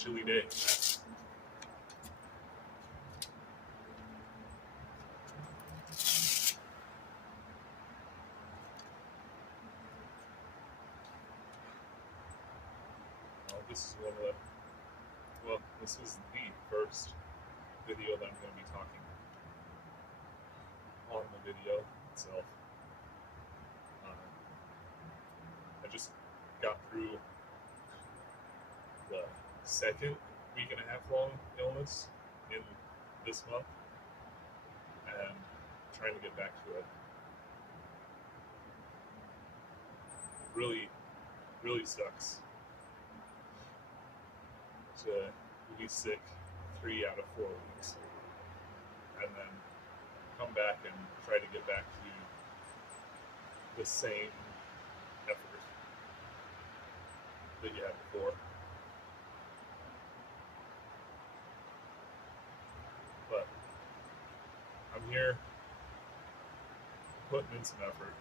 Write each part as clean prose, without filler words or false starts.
chilly day. This is the first video that I'm going to be talking on the video itself. I just got through the second week and a half long illness in this month and trying to get back to it. Really sucks to be sick 3 out of 4 weeks and then come back and try to get back to the same effort that you had before. But I'm here putting in some effort.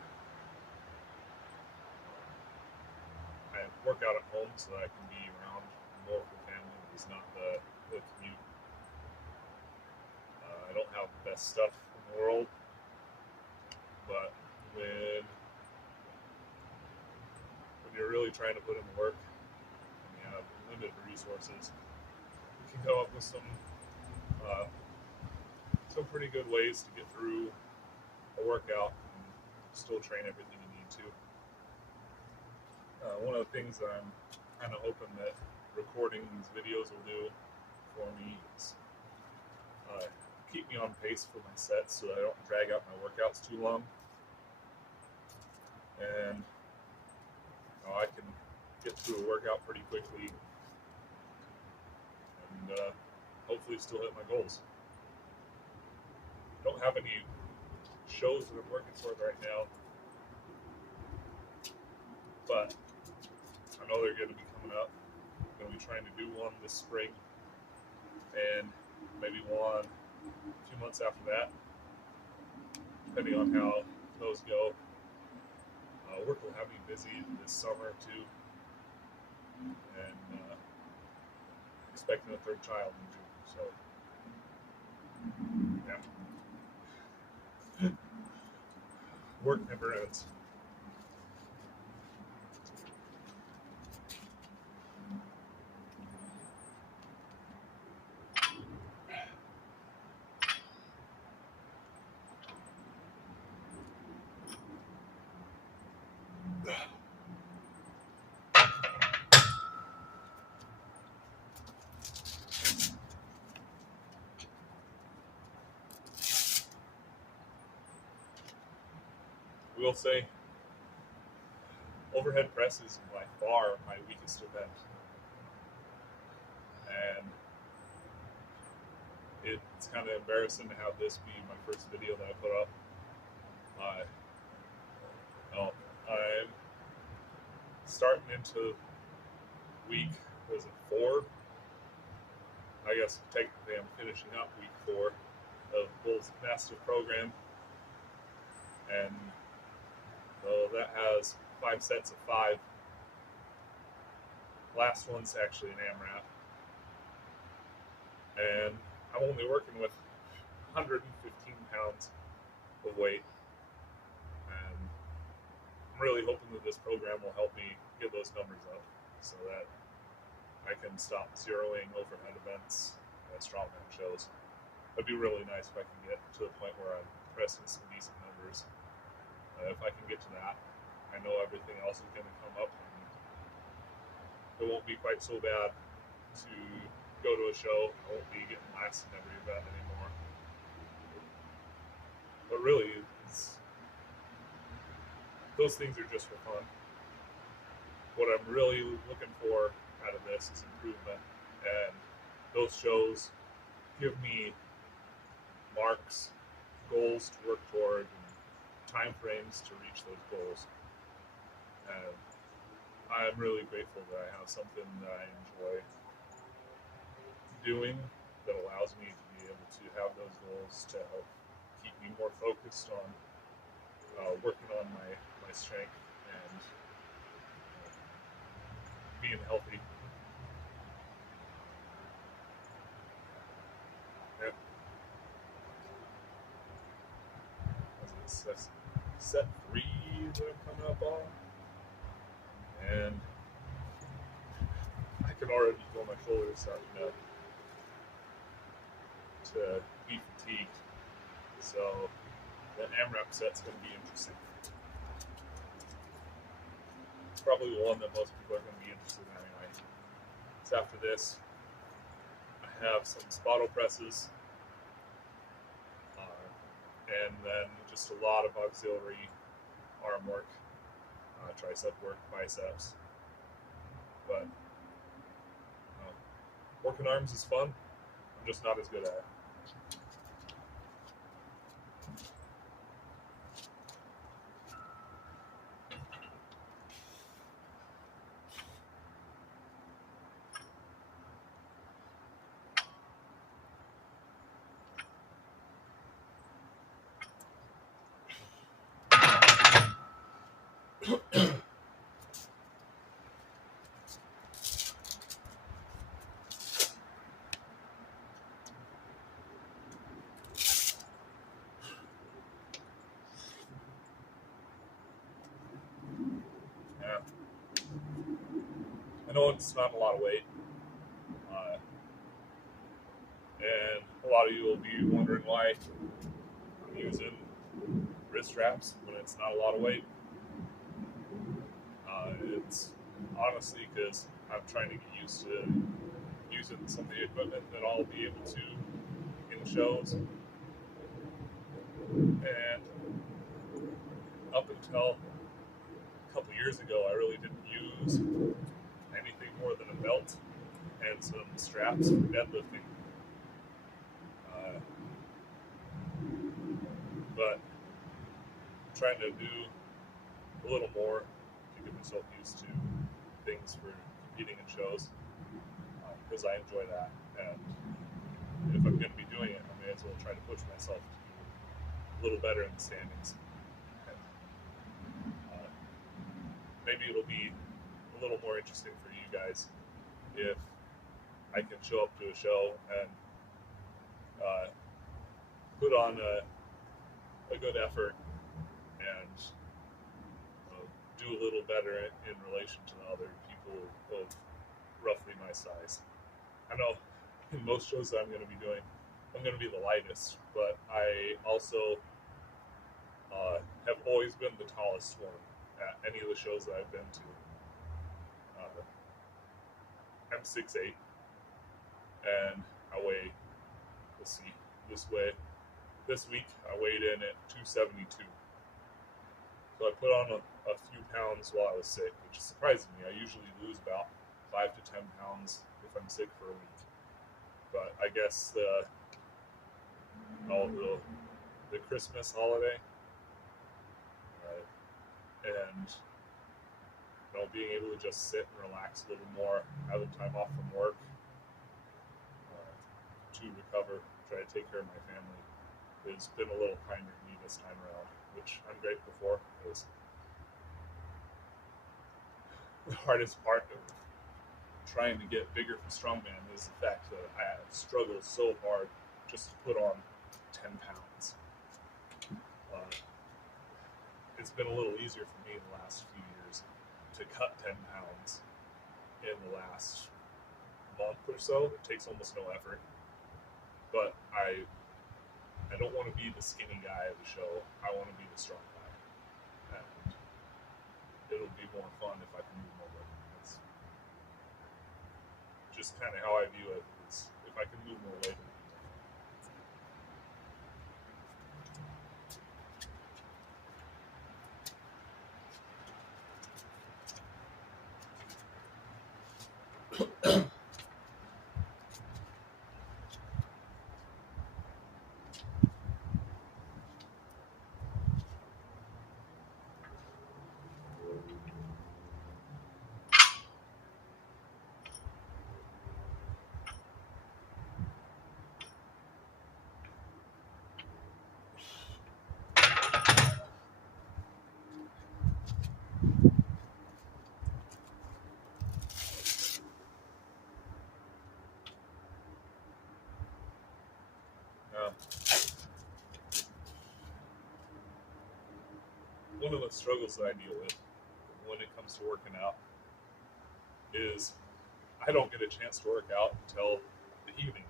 I work out at home so that I can be around more for family. It's not the commute. I don't have the best stuff in the world, but when you're really trying to put in the work and you have limited resources, you can come up with some pretty good ways to get through a workout and still train everything you need to. One of the things that I'm kind of hoping that recording these videos will do for me is keep me on pace for my sets so that I don't drag out my workouts too long. And I can get through a workout pretty quickly and hopefully still hit my goals. Don't have any shows that I'm working for right now, but I know they're going to be coming up. I'm going to be trying to do one this spring and maybe one a few months after that, depending on how those go. Work will have me busy this summer too, and expecting a third child in June, so yeah. Work never ends. I will say, overhead press is by far my weakest event, and it's kind of embarrassing to have this be my first video that I put up. I'm starting into week, was it 4? I guess technically I'm finishing up week 4 of Bull's Massive program, and that has 5 sets of 5. Last one's actually an AMRAP, and I'm only working with 115 pounds of weight, and I'm really hoping that this program will help me get those numbers up so that I can stop zeroing overhead events at strongman shows. It'd be really nice if I can get to the point where I'm pressing some decent numbers. If I can get to that, I know everything else is going to come up, and it won't be quite so bad to go to a show. I won't be getting last in every event anymore. But really, those things are just for fun. What I'm really looking for out of this is improvement, and those shows give me marks, goals to work toward, and time frames to reach those goals. And I'm really grateful that I have something that I enjoy doing that allows me to be able to have those goals to help keep me more focused on working on my strength and being healthy. that's set 3 that I'm coming up on, and I can already feel my shoulders starting to be fatigued. So the AMRAP set's going to be interesting. It's probably one that most people are going to be interested in anyway. So after this, I have some spottle presses, and then just a lot of auxiliary arm work, tricep work, biceps. But working arms is fun. I'm just not as good at it. Yeah. I know it's not a lot of weight, and a lot of you will be wondering why I'm using wrist straps when it's not a lot of weight. It's honestly because I'm trying to get used to using some of the equipment that I'll be able to in shows. And up until a couple years ago, I really didn't use anything more than a belt and some straps for deadlifting. But I'm trying to do a little more to get myself used to things for competing in shows, because I enjoy that. And if I'm going to be doing it, I may as well try to push myself to do a little better in the standings. And, maybe it'll be a little more interesting for you guys if I can show up to a show and put on a good effort and do a little better in relation to other people of roughly my size. I know in most shows that I'm going to be doing, I'm going to be the lightest, but I also have always been the tallest one at any of the shows that I've been to. I'm 6'8", and I weigh, let's see, this week I weighed in at 272. So I put on a few pounds while I was sick, which surprised me. I usually lose about 5 to 10 pounds if I'm sick for a week. But I guess the Christmas holiday and being able to just sit and relax a little more, having time off from work to recover, try to take care of my family, has been a little kinder to me this time around, which I'm grateful for. Because the hardest part of trying to get bigger for strongman is the fact that I have struggled so hard just to put on 10 pounds. It's been a little easier for me in the last few years to cut 10 pounds in the last month or so. It takes almost no effort. But I don't want to be the skinny guy of the show. I want to be the strong guy. And it'll be more fun if I can move more weight. That's just kind of how I view it. Is if I can move more weight, one of the struggles that I deal with when it comes to working out is I don't get a chance to work out until the evening,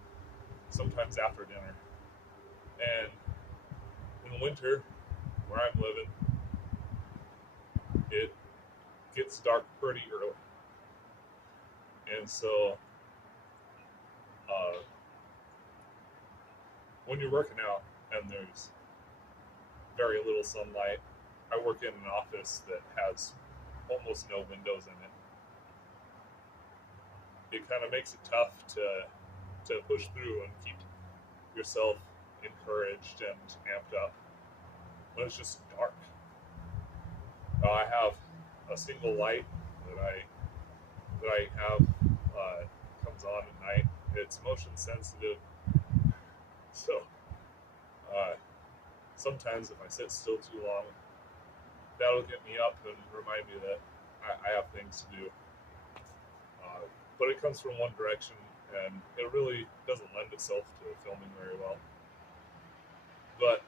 sometimes after dinner. And in the winter, where I'm living, it gets dark pretty early. And so when you're working out and there's very little sunlight, I work in an office that has almost no windows in it. It kind of makes it tough to push through and keep yourself encouraged and amped up when it's just dark. I have a single light that I have comes on at night. It's motion sensitive, so sometimes if I sit still too long, that'll get me up and remind me that I have things to do. But it comes from one direction, and it really doesn't lend itself to filming very well. But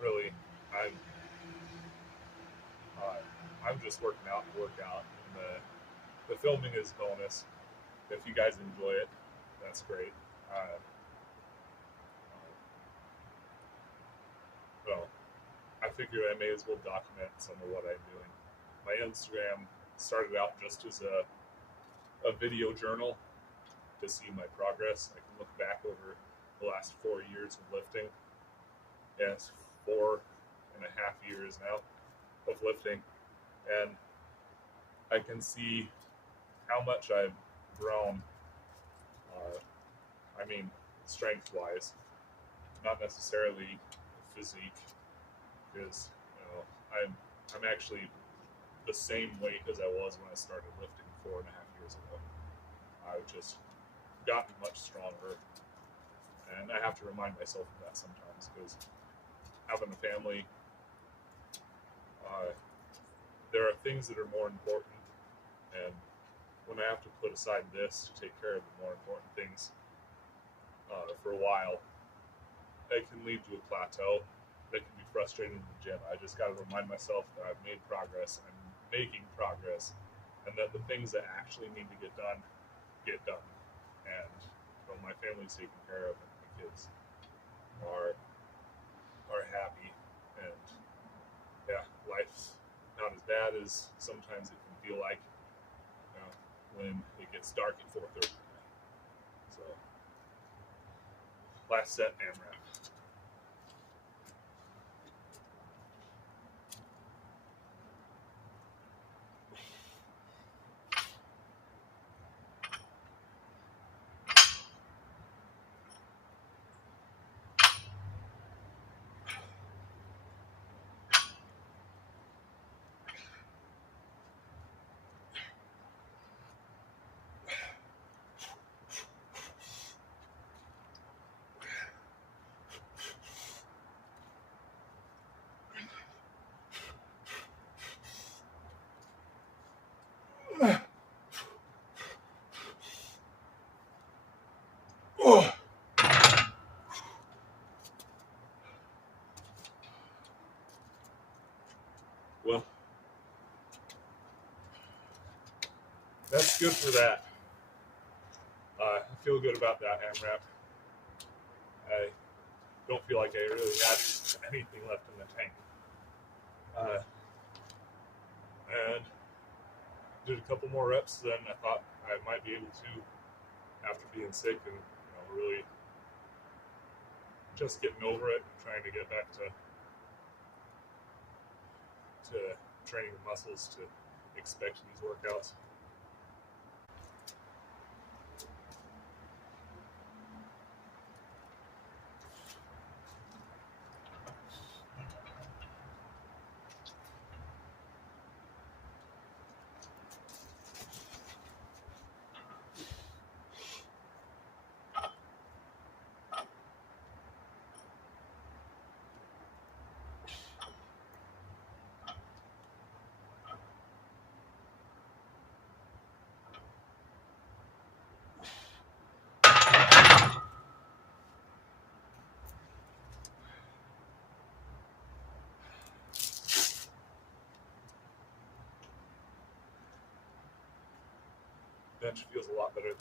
really, I'm just working out to work out. And the filming is bonus. If you guys enjoy it, that's great. Well, I figured I may as well document some of what I'm doing. My Instagram started out just as a video journal to see my progress. I can look back over the last 4 years of lifting. Yeah, it's 4.5 years now of lifting, and I can see how much I've grown. I mean, strength-wise, not necessarily physique, because I'm actually the same weight as I was when I started lifting 4.5 years ago. I've just gotten much stronger, and I have to remind myself of that sometimes, because having a family, there are things that are more important, and when I have to put aside this to take care of the more important things for a while, it can lead to a plateau that can be frustrating in the gym. I just got to remind myself that I've made progress, I'm making progress, and that the things that actually need to get done, and my family's taken care of, and my kids are happy, and yeah, life's not as bad as sometimes it can feel like when it gets dark at 4:30. So, last set AMRAP. Oh. Well, that's good for that. I feel good about that AMRAP. I don't feel like I really had anything left in the tank. And did a couple more reps than I thought I might be able to after being sick and really just getting over it and trying to get back to training the muscles to expect these workouts. bench feels a lot better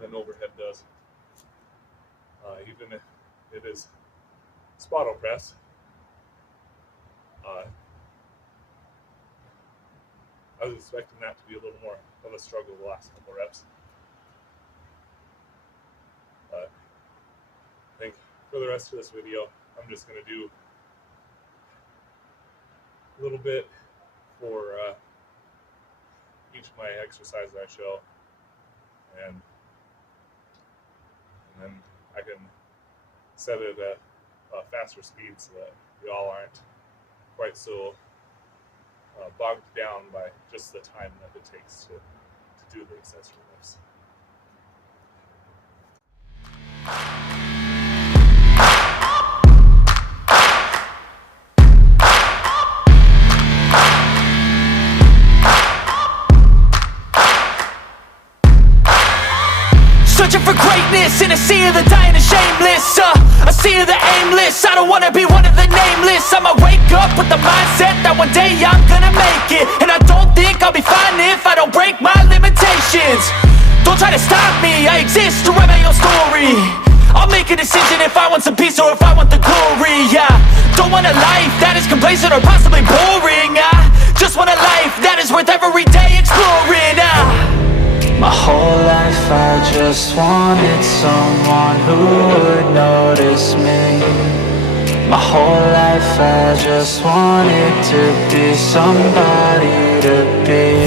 than overhead does. Even if it is spotto press, I was expecting that to be a little more of a struggle the last couple reps. I think for the rest of this video, I'm just going to do a little bit for each of my exercises I show, and then I can set it at a faster speed so that y'all aren't quite so bogged down by just the time that it takes to do the accessory lifts. Searching for greatness in a sea of the dying and shameless, a sea of the aimless. I don't wanna be one of the nameless. I'ma wake up with the mindset that one day I'm gonna make it, and I don't think I'll be fine if I don't break my limitations. Don't try to stop me, I exist to write my own story. I'll make a decision if I want some peace or if I want the glory. Don't want a life that is complacent or possibly boring. I just want a life that is worth every day exploring. My whole life I just wanted someone who would notice me. My whole life I just wanted to be somebody to be.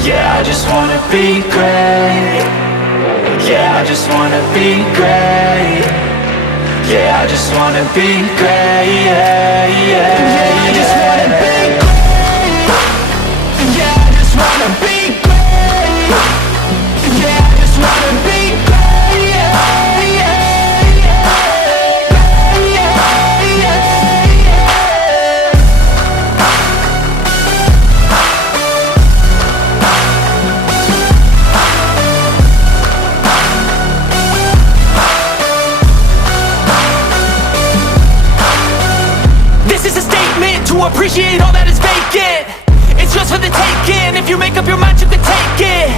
Yeah, I just wanna be great. Yeah, I just wanna be great. Yeah, I just wanna be great. Yeah, I just wanna be great. Yeah, I just wanna be great. Yeah, I just wanna be great. This is a statement to appreciate all that is vacant. It's just for the taking. If you make up your mind, you can take it.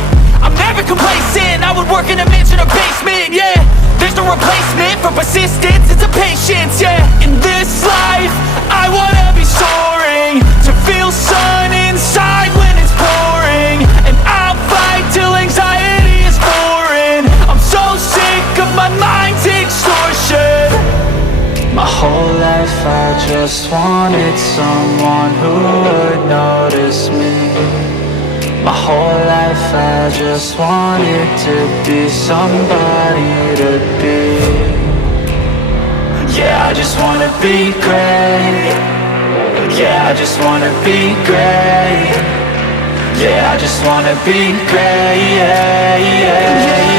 I'm never complacent. I would work in a mansion or basement, yeah. There's no replacement for persistence, it's a patience, yeah. In this life, I wanna be soaring, to feel sun inside when it's pouring, and I'll fight till anxiety is foreign. I'm so sick of my mind's extortion. My whole life I just wanted someone who would notice me. My whole life I just wanted to be somebody to be. Yeah, I just wanna be great. Yeah, I just wanna be great. Yeah, I just wanna be great. Yeah.